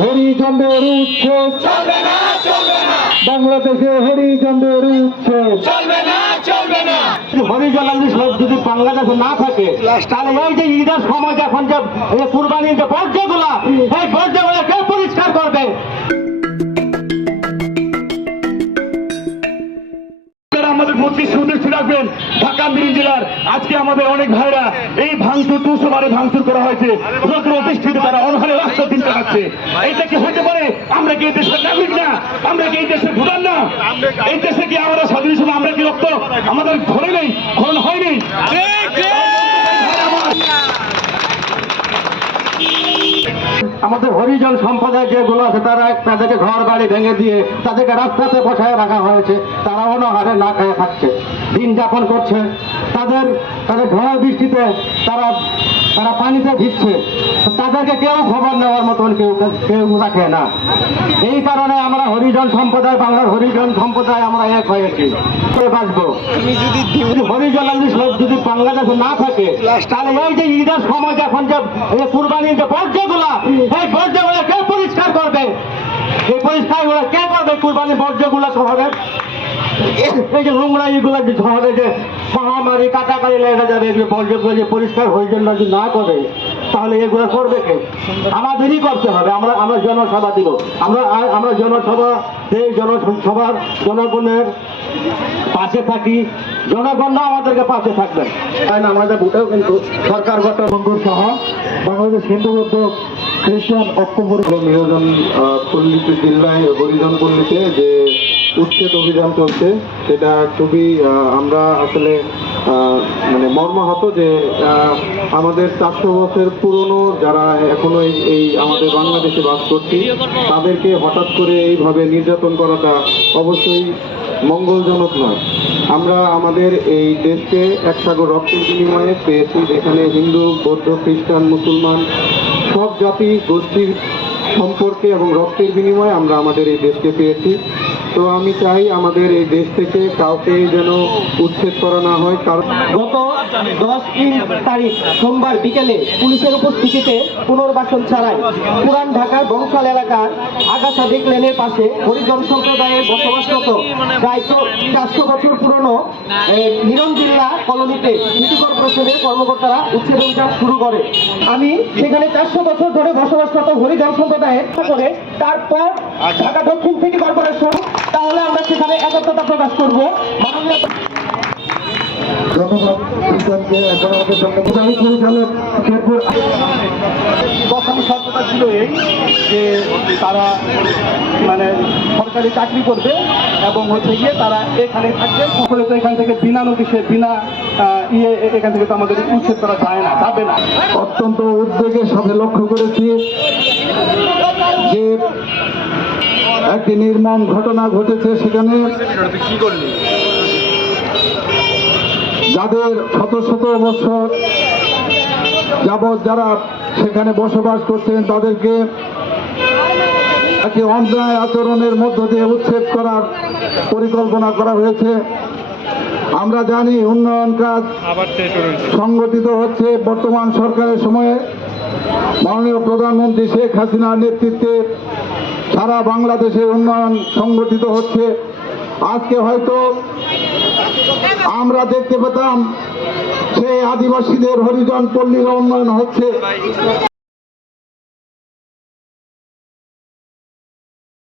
হরিচন্দ্রের উৎসব চলবে না চলবে না। বাংলাদেশে হরিচন্দ্রের উৎসব চলবে না চলবে না। হরিজন লোক যদি বাংলাদেশে না থাকে তাহলে এই যে ঈদের সময় যখন যে কুরবানির যে বর্জ্যগুলা এই সুদৃষ্টি রাখবেন। ঢাকা মিরিঞ্জ জেলার আজকে আমাদের অনেক ভাইরা এই ভাঙচুর দুশো বারে ভাঙচুর করা হয়েছে। অধিষ্ঠিত তারা অনহারে রাস্তা দিন কাটাচ্ছে এইটা কি হতে পারে? আমরা কি এই দেশের নাগরিক না? আমরা কি এই দেশের ভুটান না? এই দেশে কি আমরা স্বাধীন হিসেবে আমরা কি রক্ত আমাদের ধরে নেই খরণ হয়নি আমাদের হরিজন সম্প্রদায় যেগুলো আছে, তারা তাদেরকে ঘর বাড়ি ভেঙে দিয়ে তাদেরকে রাস্তাতে বসায় রাখা হয়েছে। তারা অনাহারে না খেয়ে থাকছে। দিন যাপন করছে। তাদের তাদের ঝড় বৃষ্টিতে তারা তারা পানিতে ভিজছে। তাদেরকে কেউ খবর নেওয়ার মতন কেউ কেউ রাখে না। এই কারণে আমরা হরিজন সম্প্রদায় বাংলার হরিজন সম্প্রদায় আমরা এক হয়েছি করে বাঁচবো। যদি হরিজন লোক যদি বাংলাদেশে না থাকে তাহলে এই যে ঈদের সময় যখন যে এই কুরবানির যে বর্জ্যগুলা এই বর্জ্যগুলা কে পরিষ্কার করবে? এই পরিষ্কার কে করবে? কুরবানির বর্জ্যগুলা শহরে এই নোংরা এগুলো যে ঝড়ে যে মহামারী কাটাকারি লেগে যাবে, এগুলো বর্জ্যগুলো যে পরিষ্কার জন্য যদি না করে, তাহলে এগুলো করবে কে? আমাদেরই করতে হবে, আমরা আমরা জনসভা দিব। আমরা আমরা জনসভা সেই জনসভার জনগণের পাশে থাকি। জনগণ আমাদেরকে পাশে থাকবে তাই না? আমাদের ভোটেও কিন্তু সরকার গঠন। সহ বাংলাদেশ হিন্দু বৌদ্ধ খ্রিস্টান অক্টোবর নিয়োজন পল্লীতে জেলায় হরিজন পল্লীতে যে উচ্ছেদ অভিযান চলছে সেটা খুবই আমরা আসলে মানে মর্মাহত যে আমাদের চারশো বছর পুরনো যারা এখনও এই- এই আমাদের বাংলাদেশে বাস করছি তাদেরকে হঠাৎ করে এইভাবে নির্যাতন করাটা অবশ্যই মঙ্গলজনক নয়। আমরা আমাদের এই দেশকে এক সাগর রক্তের বিনিময়ে পেয়েছি যেখানে হিন্দু, বৌদ্ধ, খ্রিস্টান, মুসলমান সব জাতি গোষ্ঠীর সম্পর্কে এবং রক্তের বিনিময়ে আমরা আমাদের এই দেশকে পেয়েছি। তো আমি চাই আমাদের এই দেশ থেকে কাউকে যেন উচ্ছেদ করা না হয়, কারণ গত দশ তিন তারিখ সোমবার বিকেলে পুলিশের উপস্থিতিতে পুনর্বাসন ছাড়াই পুরান ঢাকার বংশাল এলাকার আগাছা লেনের পাশে হরিজন সম্প্রদায়ের বসবাসরত প্রায় চারশো বছর পুরনো নিরঞ্জিল্লা কলোনিতে সিটি কর্পোরেশনের কর্মকর্তারা উচ্ছেদ অভিযান শুরু করে। আমি সেখানে চারশো বছর ধরে বসবাসরত হরিজন সম্প্রদায়ের করে তারপর ঢাকা দক্ষিণ সিটি কর্পোরেশন তাহলে আমরা সেখানে একত্রতা প্রকাশ করব। মাননীয় প্রথম শর্তটা ছিল এই যে তারা মানে সরকারি চাকরি করবে এবং হচ্ছে গিয়ে তারা এখানে থাকবে। সকলে তো এখান থেকে বিনা নোটিশে, বিনা ইয়ে এখান থেকে তো আমাদের উচ্ছেদ করা যায় না, যাবে না। অত্যন্ত উদ্বেগের সাথে লক্ষ্য করেছি যে একটি নির্মম ঘটনা ঘটেছে সেখানে। যাদের শত শত বছর যাবৎ যারা সেখানে বসবাস করছেন তাদেরকে একটি অন্যায় আচরণের মধ্য দিয়ে উচ্ছেদ করার পরিকল্পনা করা হয়েছে। আমরা জানি উন্নয়ন কাজ সংগঠিত হচ্ছে বর্তমান সরকারের সময়ে। মাননীয় প্রধানমন্ত্রী শেখ হাসিনার নেতৃত্বে সারা বাংলাদেশে উন্নয়ন সংগঠিত হচ্ছে। আজকে হয়তো আমরা দেখতে পেতাম সেই আদিবাসীদের হরিজন পল্লীর উন্নয়ন হচ্ছে।